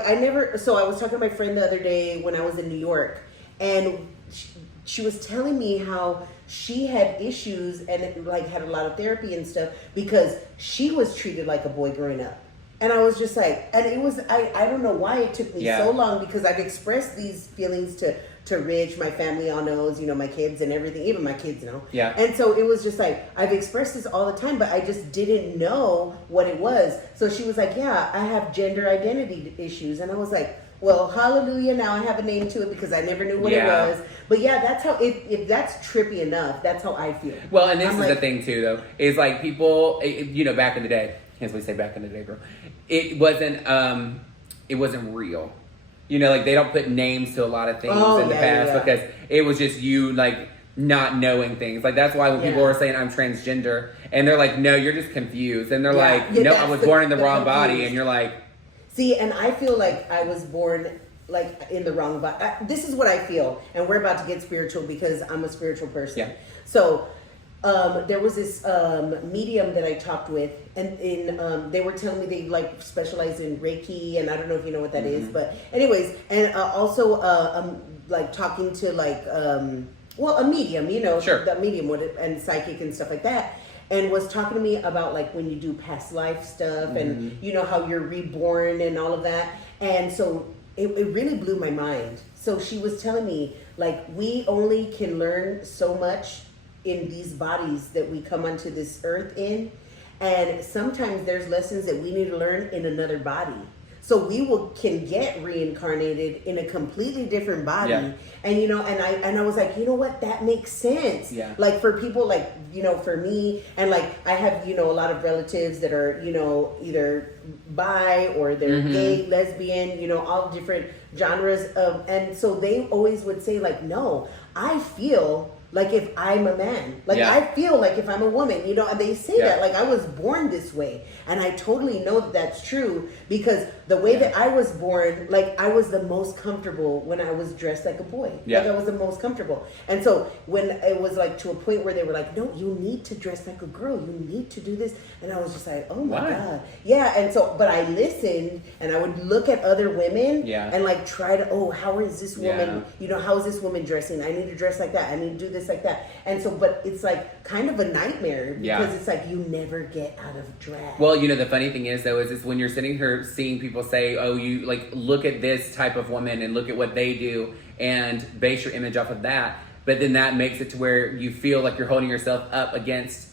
was talking to my friend the other day when I was in New York, and she was telling me how she had issues and had a lot of therapy and stuff because she was treated like a boy growing up. And I was just like, and it was, I don't know why it took me so long, because I've expressed these feelings to Rich, my family all knows, my kids and everything, even my kids know. Yeah. And so it was just like, I've expressed this all the time, but I just didn't know what it was. So she was like, yeah, I have gender identity issues. And I was like, well, hallelujah, now I have a name to it because I never knew what it was. But yeah, that's how, if that's trippy enough, that's how I feel. Well, and this is the thing too, though, is like people, back in the day, as we say back in the day, girl, it wasn't real. They don't put names to a lot of things in the past because it was just you, not knowing things. That's why when people are saying I'm transgender, and they're like, no, you're just confused. And they're no, I was born in the wrong body. And you're like... See, and I feel like I was born in the wrong body. This is what I feel, and we're about to get spiritual because I'm a spiritual person. Yeah. So there was this medium that I talked with, and they were telling me they specialize in Reiki, and I don't know if you know what that is, but anyways, and also talking to a medium, sure, that medium and psychic and stuff like that. And was talking to me about when you do past life stuff and how you're reborn and all of that. And so it really blew my mind. So she was telling me we only can learn so much in these bodies that we come onto this earth in. And sometimes there's lessons that we need to learn in another body. So we can get reincarnated in a completely different body. Yeah. And, and I was like, you know what, that makes sense. Yeah. For people for me, and I have, a lot of relatives that are, either bi or they're gay, lesbian, all different genres of, and so they always would say no, I feel if I'm a man, I feel if I'm a woman, and they say that I was born this way. And I totally know that that's true because the way that I was born, I was the most comfortable when I was dressed like a boy. I was the most comfortable. And so when it was to a point where they were no, you need to dress like a girl. You need to do this. And I was just oh my God. Yeah. And so, but I listened and I would look at other women and try to, how is this woman, how is this woman dressing? I need to dress like that. I need to do this like that. And so, but it's kind of a nightmare because it's you never get out of drag. Well, the funny thing is though, is when you're sitting here seeing people say, oh, you look at this type of woman and look at what they do and base your image off of that. But then that makes it to where you feel like you're holding yourself up against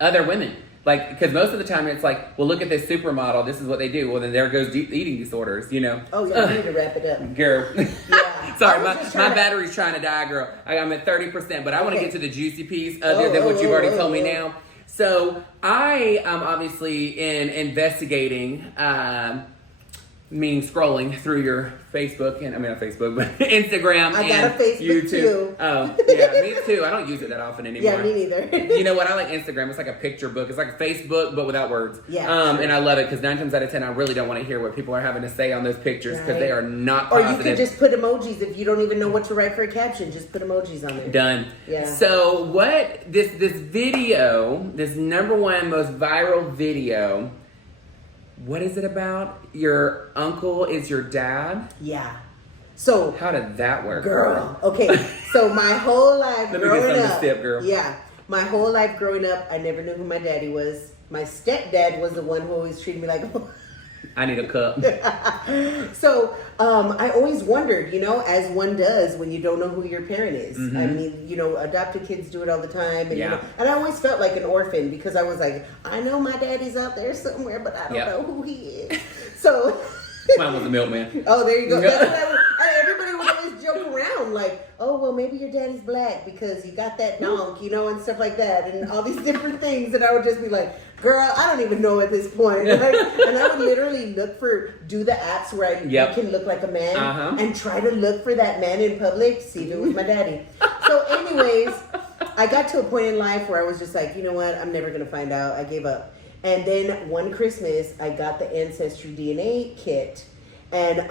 other women. Because most of the time it's well, look at this supermodel. This is what they do. Well, then there goes eating disorders, Oh, yeah, I need to wrap it up. Girl. Yeah. Sorry, my battery's trying to die, girl. I'm at 30%, but I want to get to the juicy piece other than what you've already told me now. So I am obviously in investigating, meaning scrolling through your Facebook, and not Facebook, but Instagram I got a Facebook YouTube. Too. Oh, yeah, me too. I don't use it that often anymore. Yeah, me neither. You know what? I like Instagram. It's like a picture book. It's like Facebook, but without words. Yeah. And I love it because 9 times out of 10, I really don't want to hear what people are having to say on those pictures because they are not positive. Or you could just put emojis if you don't even know what to write for a caption. Just put emojis on there. Done. Yeah. So what this video, this #1 most viral video, What is it about? Your uncle is your dad? Yeah. So how did that work? Girl. Okay. So my whole life growing up. Girl. Yeah. My whole life growing up, I never knew who my daddy was. My stepdad was the one who always treated me like I need a cup. So I always wondered, as one does when you don't know who your parent is. Mm-hmm. I mean, adopted kids do it all the time. And, Yeah. and I always felt like an orphan because I was like, I know my daddy's out there somewhere, but I don't know who he is. So mine was the milkman. Oh, there you go. Everybody would always joke around like, oh, well, maybe your daddy's black because you got that donk, and stuff like that, and all these different things. And I would just be like, girl, I don't even know at this point. And I would literally do the apps where you can look like a man and try to look for that man in public, see if it was my daddy. So anyways, I got to a point in life where I was just like, you know what, I'm never going to find out. I gave up. And then one Christmas, I got the Ancestry DNA kit. And,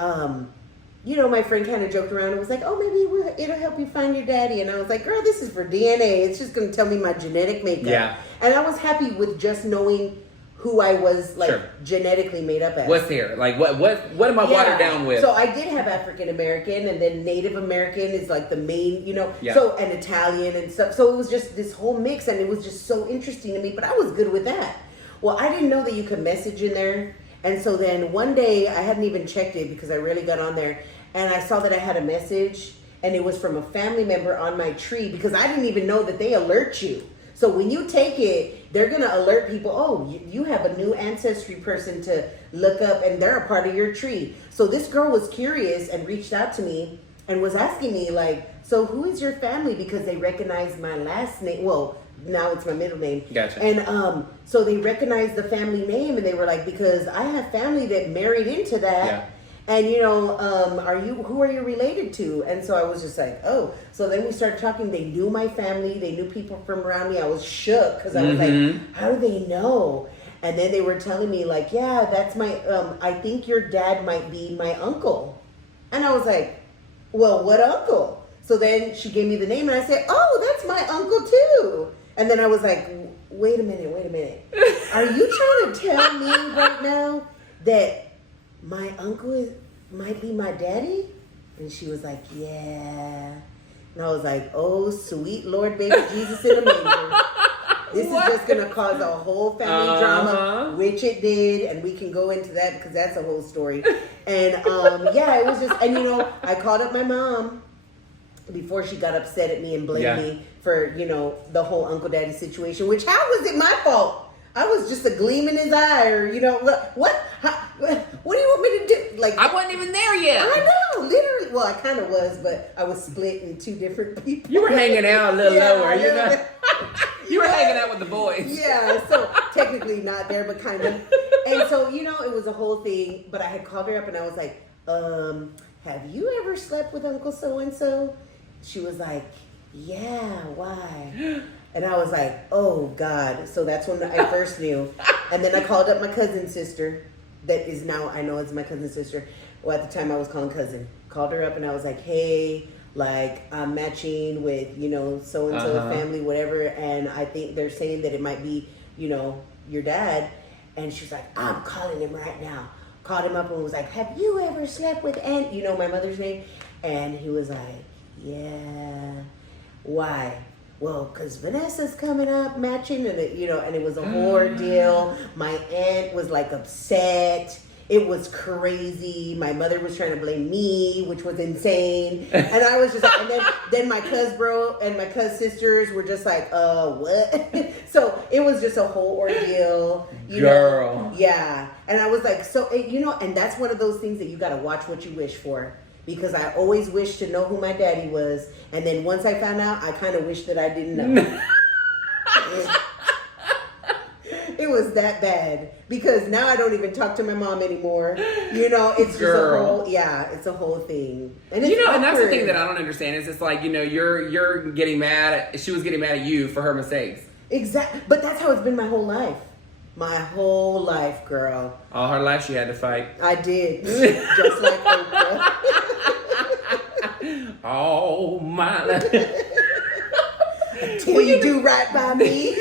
my friend kind of joked around and was like, oh, maybe it'll help you find your daddy. And I was like, girl, this is for DNA. It's just going to tell me my genetic makeup. Yeah. And I was happy with just knowing who I was, genetically made up as. What's here? Like, what am I watered down with? So I did have African American, and then Native American is like the main, so, and Italian and stuff. So it was just this whole mix, and it was just so interesting to me. But I was good with that. Well, I didn't know that you could message in there. And so then one day, I hadn't even checked it because I rarely got on there. And I saw that I had a message, and it was from a family member on my tree because I didn't even know that they alert you. So when you take it, they're going to alert people, oh, you have a new ancestry person to look up, and they're a part of your tree. So this girl was curious and reached out to me and was asking me, like, so who is your family? Because they recognized my last name. Well, now it's my middle name. Gotcha. And so they recognized the family name, and they were like, because I have family that married into that. Yeah. And who are you related to? And so I was just like, oh. So then we started talking. They knew my family. They knew people from around me. I was shook because I was like, how do they know? And then they were telling me like, yeah, that's my, I think your dad might be my uncle. And I was like, well, what uncle? So then she gave me the name, and I said, oh, that's my uncle too. And then I was like, wait a minute. Are you trying to tell me right now that my uncle might be my daddy? And she was like, yeah. And I was like, oh, sweet Lord, baby Jesus in a manger. This is just going to cause a whole family drama, which it did. And we can go into that because that's a whole story. And it was just, and I called up my mom before she got upset at me and blamed me for, the whole Uncle Daddy situation, which how was it my fault? I was just a gleam in his eye, or, what do you want me to do? Like, I wasn't even there yet. I know, literally. Well, I kind of was, but I was split in two different people. You were hanging out a little lower, You were hanging out with the boys. Yeah, so technically not there, but kind of. And so, it was a whole thing, but I had called her up and I was like, have you ever slept with Uncle so-and-so? She was like, yeah, why? And I was like, oh, God. So that's when I first knew. And then I called up my cousin's sister that is now, I know it's my cousin's sister. Well, at the time I was calling cousin. Called her up and I was like, hey, like I'm matching with, so-and-so family, whatever. And I think they're saying that it might be, your dad. And she's like, I'm calling him right now. Called him up and was like, have you ever slept with Aunt, my mother's name? And he was like, yeah. Why? Well, because Vanessa's coming up matching, and it was a whole ordeal. My aunt was like upset. It was crazy. My mother was trying to blame me, which was insane. And I was just like, and then my cuz bro and my cuz sisters were just like, what? So it was just a whole ordeal. Girl. Yeah. And I was like, so, and that's one of those things that you got to watch what you wish for. Because I always wished to know who my daddy was. And then once I found out, I kind of wished that I didn't know. It was that bad. Because now I don't even talk to my mom anymore. It's just it's a whole thing. And it's and that's the thing that I don't understand. Is it's like, you're getting mad. She was getting mad at you for her mistakes. Exactly. But that's how it's been my whole life. My whole life, girl. All her life she had to fight. I did. Just like Oprah. Oh, my life. Until you do right by me.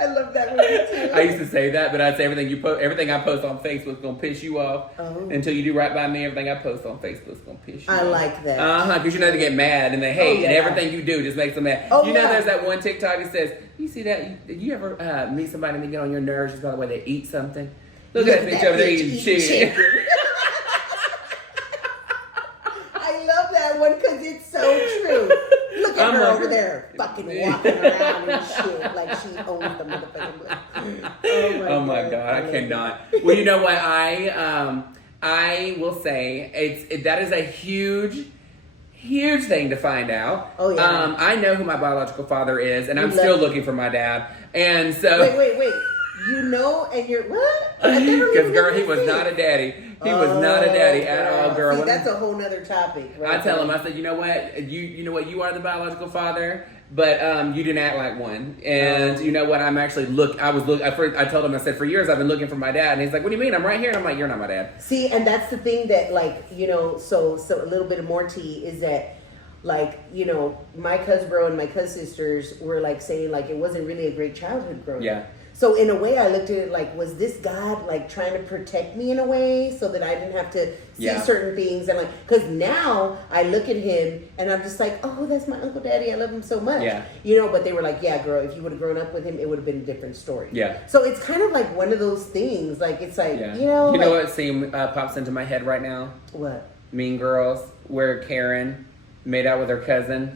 I love that movie too. I used to say that, but I'd say everything I post on Facebook is gonna piss you off. Until you do right by me, everything I post on Facebook is gonna piss you off. I like that. Because you know they get mad and they hate, and everything you do just makes them mad. You know, there's that one TikTok that says, "You see that? Did you ever meet somebody and they get on your nerves just by the way they eat something? Look at that bitch over there eating chicken." I love that one because it's so true. Look at her over there, fucking walking around and shit like she owns the motherfucking place. Oh my god, I cannot. Well, you know what? I will say that is a huge thing to find out. Oh yeah. I know who my biological father is, and I'm still looking for my dad. And so wait. You know, and you're what? Because girl, he was not a daddy. He was not a daddy at all, girl. See, that's a whole nother topic. Right? I tell him, I said, you know what? You know what? You are the biological father, but you didn't act like one. And you know what? I'm actually I told him, I said, for years I've been looking for my dad, and he's like, what do you mean? I'm right here. And I'm like, you're not my dad. See, and that's the thing that, like, you know, so a little bit of more tea is that, like, you know, my cousin bro and my cousin sisters were like saying like it wasn't really a great childhood growing up. So in a way, I looked at it like, was this God like trying to protect me in a way so that I didn't have to see certain things? And like, because now I look at him and I'm just like, oh, that's my Uncle Daddy. I love him so much. Yeah. You know, but they were like, yeah, girl, if you would have grown up with him, it would have been a different story. Yeah. So it's kind of like one of those things. Like, it's like, you know. You know what scene pops into my head right now? What? Mean Girls, where Karen made out with her cousin.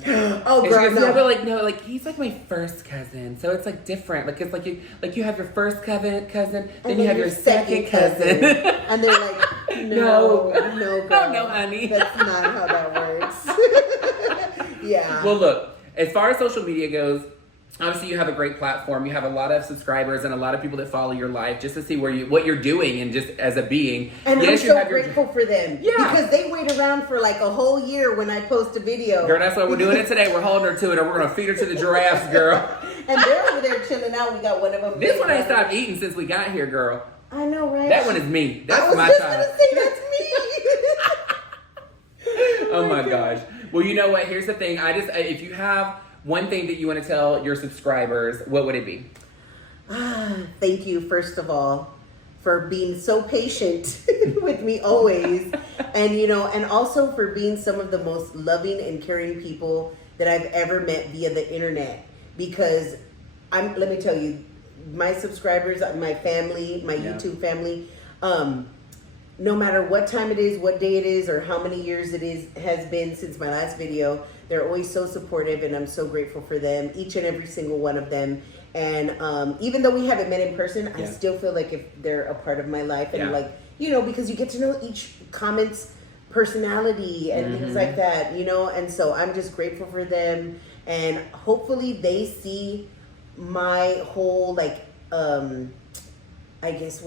Oh, girl, goes, no, but like he's like my first cousin, so it's like different. Like it's like you have your first cousin, then you have your second cousin, and they're like, no, girl, oh no, honey, that's not how that works. Yeah. Well, look, as far as social media goes, obviously you have a great platform. You have a lot of subscribers and a lot of people that follow your life just to see what you're doing and just as a being. And I'm so grateful for them. Yeah. Because they wait around for like a whole year when I post a video. Girl, that's why we're doing it today. We're holding her to it, or we're going to feed her to the giraffes, girl. And they're over there chilling out. We got one of them. This one ain't stopped eating since we got here, girl. I know, right? That one is me. That's my child. I was just going to say, that's me. Oh my gosh. Well, you know what? Here's the thing. If you have one thing that you want to tell your subscribers, what would it be? Thank you, first of all, for being so patient with me always. And, you know, and also for being some of the most loving and caring people that I've ever met via the internet. Because let me tell you, my subscribers, my family, my YouTube family, no matter what time it is, what day it is, or how many years has been since my last video, they're always so supportive, and I'm so grateful for them, each and every single one of them. And even though we haven't met in person, I still feel like if they're a part of my life, and like, you know, because you get to know each comment's personality and things like that, you know. And so I'm just grateful for them, and hopefully they see my whole like I guess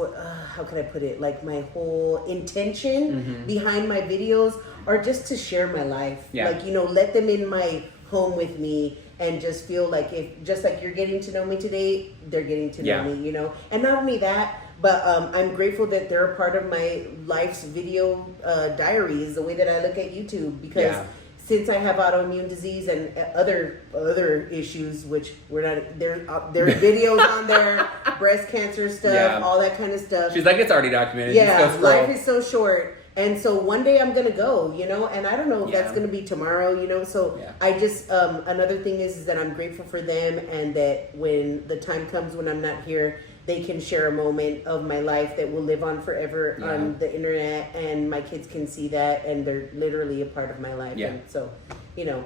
how can I put it? Like my whole intention behind my videos are just to share my life. Yeah. Like, you know, let them in my home with me and just feel like just like you're getting to know me today, they're getting to know me, you know. And not only that, but I'm grateful that they're a part of my life's video diaries, the way that I look at YouTube, because since I have autoimmune disease and other issues, which we're not, there's videos on there, breast cancer stuff, all that kind of stuff. She's like, it's already documented. Yeah, life is so short. And so one day I'm going to go, you know, and I don't know if that's going to be tomorrow, you know. So I just, another thing is that I'm grateful for them, and that when the time comes when I'm not here, they can share a moment of my life that will live on forever on the internet, and my kids can see that, and they're literally a part of my life. And so, you know,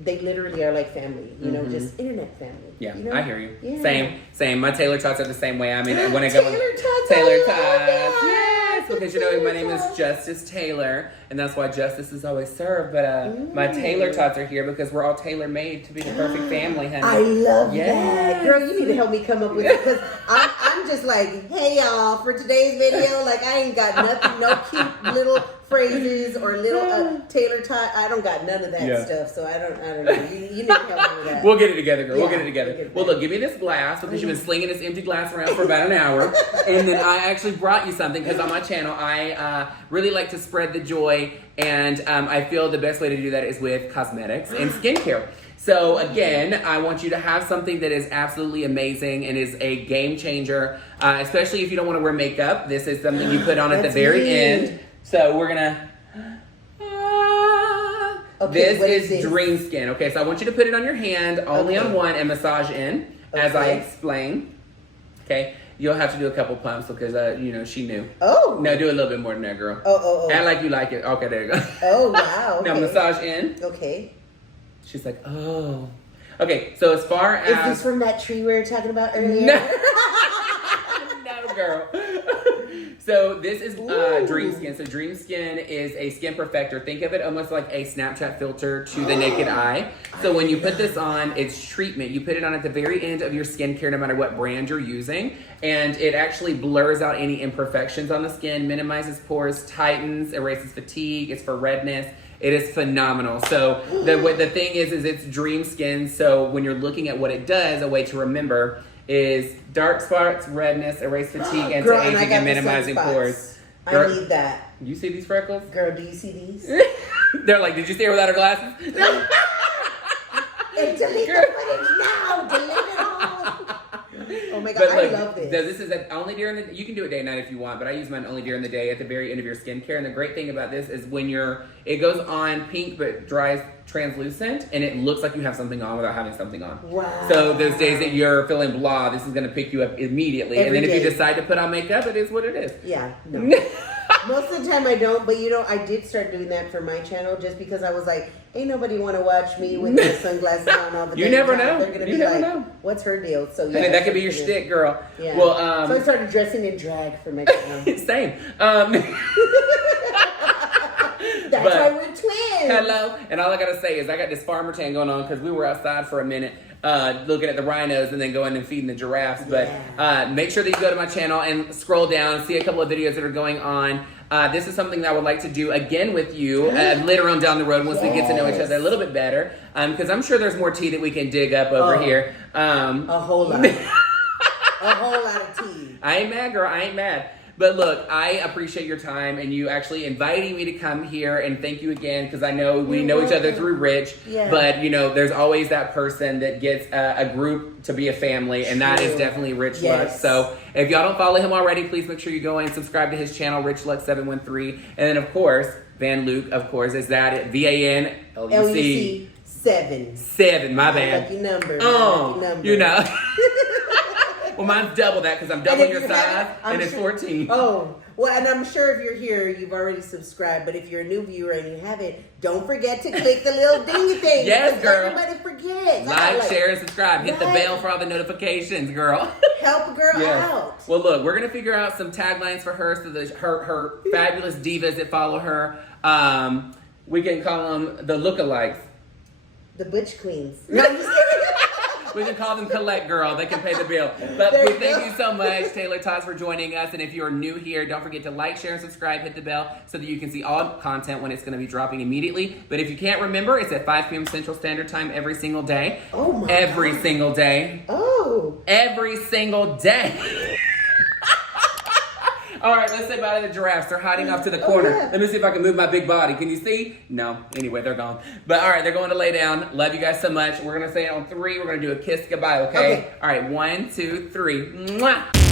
they literally are like family, you know, just internet family. Yeah, you know? I hear you. Yeah. Same. My Taylor-tots are the same way. I mean, when I go Taylor-tots, Taylor-tots, yes, because you know my name is Justice Taylor, and that's why justice is always served. But my Taylor-tots are here because we're all tailor-made to be the perfect family, honey. I love that, girl. You need to help me come up with it, because I'm just like, hey y'all, for today's video, like I ain't got nothing, no cute little phrases or little Taylor-tot. I don't got none of that stuff, so I don't know. You need to help me with that. We'll get it together, girl. Yeah, we'll get it together. Well, look, give me this glass because you've been slinging this empty glass around for about an hour. And then I actually brought you something because on my channel, I really like to spread the joy. And I feel the best way to do that is with cosmetics and skincare. So again, I want you to have something that is absolutely amazing and is a game changer, especially if you don't want to wear makeup. This is something you put on at the very end. So we're gonna. Okay, this is Dream Skin. Okay, so I want you to put it on your hand, only on one, and massage in, as I explain. Okay, you'll have to do a couple pumps because she knew. Oh. No, do a little bit more than that, girl. Oh. Act like you like it. Okay, there you go. Oh wow. Okay. Now massage in. Okay. She's like, oh. Okay, so as far as... Is this from that tree we were talking about earlier? No, no girl. So this is Dream Skin. So Dream Skin is a skin perfector. Think of it almost like a Snapchat filter to the naked eye. So when you put this on, it's treatment. You put it on at the very end of your skincare, no matter what brand you're using. And it actually blurs out any imperfections on the skin, minimizes pores, tightens, erases fatigue. It's for redness. It is phenomenal. So the thing is it's Dream Skin. So when you're looking at what it does, a way to remember is dark spots, redness, erase fatigue, anti-aging, and minimizing pores. Girl, I need that. You see these freckles? Girl, do you see these? They're like, did you see her without her glasses? And delete the footage now. Delete it all. Oh my God, I love this. This is only during the. You can do it day and night if you want, but I use mine only during the day at the very end of your skincare. And the great thing about this is when it goes on pink but dries translucent, and it looks like you have something on without having something on. Wow. So those days that you're feeling blah, this is going to pick you up immediately. Every and then day. if you decide to put on makeup, it is what it is. Yeah. No. Most of the time I don't, but I did start doing that for my channel just because I was like, ain't nobody want to watch me with my sunglasses on all the time. You never know. They're gonna You be never like, know. what's her deal? So yeah, And that could be your shtick, girl. Yeah. Well, so I started dressing in drag for my channel. Same. That's why we're twins. Hello. And all I got to say is I got this farmer tan going on because we were outside for a minute looking at the rhinos and then going and feeding the giraffes. But make sure that you go to my channel and scroll down, see a couple of videos that are going on. This is something that I would like to do again with you later on down the road once we get to know each other a little bit better. Because I'm sure there's more tea that we can dig up over here. A whole lot. A whole lot of tea. I ain't mad, girl. I ain't mad. But look, I appreciate your time and you actually inviting me to come here, and thank you again because I know we know each other through Rich, but there's always that person that gets a group to be a family, and that is definitely Rich Luck. So if y'all don't follow him already, please make sure you go and subscribe to his channel, Rich Luck 713, and then of course Van Luke, of course, is that VAN LUC 7. My bad. Lucky number. Oh, lucky number. Well, mine's double that because I'm double your size, and it's 14. Oh, well, and I'm sure if you're here, you've already subscribed. But if you're a new viewer and you haven't, don't forget to click the little dingy thing. Yes, girl. Everybody forgets. Like, share, and subscribe. Hit the bell for all the notifications, girl. Help a girl out. Well, look, we're going to figure out some taglines for her, so that her fabulous divas that follow her. We can call them the lookalikes. The Butch Queens. No, I'm just kidding. We can call them Collect Girl. They can pay the bill. But we thank you so much, Taylor-tots, for joining us. And if you're new here, don't forget to like, share, and subscribe. Hit the bell so that you can see all content when it's going to be dropping immediately. But if you can't remember, it's at 5 p.m. Central Standard Time every single day. Oh, my Every God. single day. Oh. Every single day. All right, let's say bye to the giraffes. They're hiding off to the corner. Yeah. Let me see if I can move my big body. Can you see? No. Anyway, they're gone. But all right, they're going to lay down. Love you guys so much. We're going to say it on 3. We're going to do a kiss goodbye, okay? All right, 1, 2, 3. Mwah.